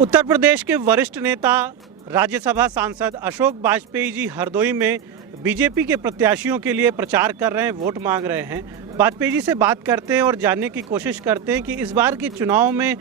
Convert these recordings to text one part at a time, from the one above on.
उत्तर प्रदेश के वरिष्ठ नेता राज्यसभा सांसद अशोक वाजपेयी जी हरदोई में बीजेपी के प्रत्याशियों के लिए प्रचार कर रहे हैं, वोट मांग रहे हैं। वाजपेयी जी से बात करते हैं और जानने की कोशिश करते हैं कि इस बार के चुनाव में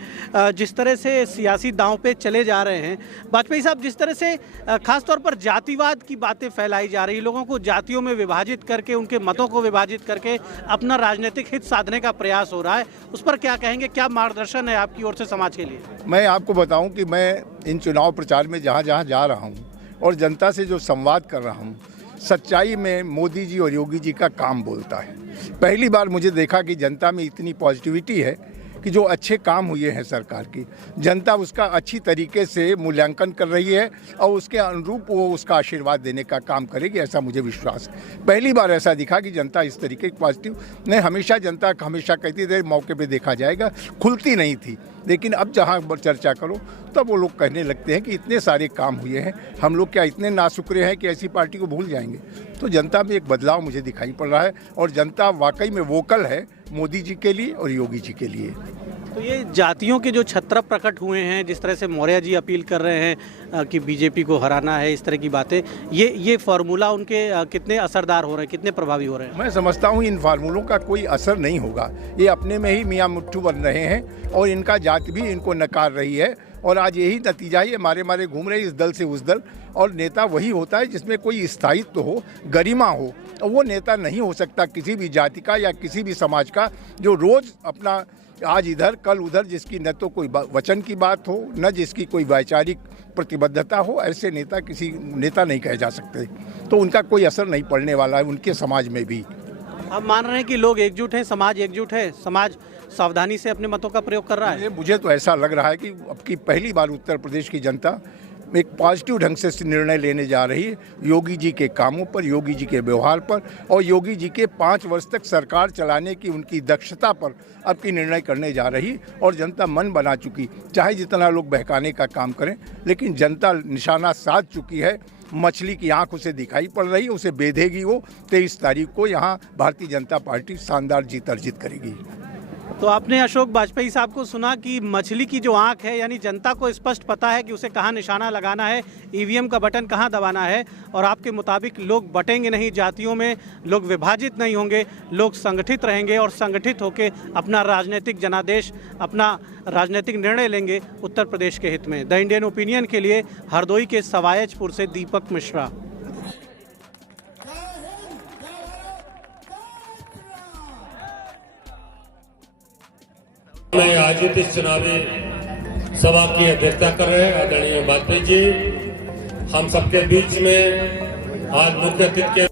जिस तरह से सियासी दांव पे चले जा रहे हैं, वाजपेयी साहब, जिस तरह से खासतौर पर जातिवाद की बातें फैलाई जा रही, लोगों को जातियों में विभाजित करके, उनके मतों को विभाजित करके अपना राजनीतिक हित साधने का प्रयास हो रहा है, उस पर क्या कहेंगे? क्या मार्गदर्शन है आपकी ओर से समाज के लिए? मैं आपको बताऊं कि मैं इन चुनाव प्रचार में जहां जहां जा रहा हूं और जनता से जो संवाद कर रहा हूं, सच्चाई में मोदी जी और योगी जी का काम बोलता है। पहली बार मुझे देखा कि जनता में इतनी पॉजिटिविटी है कि जो अच्छे काम हुए हैं सरकार की, जनता उसका अच्छी तरीके से मूल्यांकन कर रही है और उसके अनुरूप वो उसका आशीर्वाद देने का काम करेगी, ऐसा मुझे विश्वास है। पहली बार ऐसा दिखा कि जनता इस तरीके की पॉजिटिव नहीं। हमेशा जनता हमेशा कहती थी मौके पे देखा जाएगा, खुलती नहीं थी, लेकिन अब जहाँ चर्चा करो तब वो लोग कहने लगते हैं कि इतने सारे काम हुए हैं, हम लोग क्या इतने नाशुक्रे हैं कि ऐसी पार्टी को भूल जाएंगे। तो जनता में एक बदलाव मुझे दिखाई पड़ रहा है और जनता वाकई में वोकल है मोदी जी के लिए और योगी जी के लिए। तो ये जातियों के जो छत्र प्रकट हुए हैं, जिस तरह से मौर्य जी अपील कर रहे हैं कि बीजेपी को हराना है, इस तरह की बातें, ये फार्मूला उनके कितने असरदार हो रहे हैं, कितने प्रभावी हो रहे हैं? मैं समझता हूँ इन फार्मूलों का कोई असर नहीं होगा। ये अपने में ही मियाँ मुट्ठू बन रहे हैं और इनका जाति भी इनको नकार रही है और आज यही नतीजा है। ये मारे मारे घूम रहे हैं इस दल से उस दल, और नेता वही होता है जिसमें कोई स्थायित्व हो, गरिमा हो। और वो नेता नहीं हो सकता किसी भी जाति का या किसी भी समाज का जो रोज़ अपना आज इधर कल उधर, जिसकी न तो कोई वचन की बात हो, न जिसकी कोई वैचारिक प्रतिबद्धता हो। ऐसे नेता किसी नेता नहीं कहे जा सकते। तो उनका कोई असर नहीं पड़ने वाला है उनके समाज में भी। आप मान रहे हैं कि लोग एकजुट हैं, समाज एकजुट है, समाज सावधानी से अपने मतों का प्रयोग कर रहा है? मुझे तो ऐसा लग रहा है कि अब की पहली बार उत्तर प्रदेश की जनता एक पॉजिटिव ढंग से निर्णय लेने जा रही है योगी जी के कामों पर, योगी जी के व्यवहार पर और योगी जी के 5 वर्ष तक सरकार चलाने की उनकी दक्षता पर अब की निर्णय करने जा रही। और जनता मन बना चुकी, चाहे जितना लोग बहकाने का काम करें, लेकिन जनता निशाना साध चुकी है। मछली की आंख उसे दिखाई पड़ रही है, उसे बेधेगी वो। 23 तारीख को यहाँ भारतीय जनता पार्टी शानदार जीत अर्जित करेगी। तो आपने अशोक वाजपेयी साहब को सुना कि मछली की जो आंख है, यानी जनता को स्पष्ट पता है कि उसे कहाँ निशाना लगाना है, ईवीएम का बटन कहाँ दबाना है, और आपके मुताबिक लोग बटेंगे नहीं जातियों में, लोग विभाजित नहीं होंगे, लोग संगठित रहेंगे और संगठित होकर अपना राजनीतिक जनादेश, अपना राजनीतिक निर्णय लेंगे उत्तर प्रदेश के हित में। द इंडियन ओपिनियन के लिए हरदोई के सवायजपुर से दीपक मिश्रा। मैं आयोजित इस चुनावी सभा की अध्यक्षता कर रहे हैं आदरणीय वाजपेयी जी। हम सबके बीच में आज मुख्य अतिथि के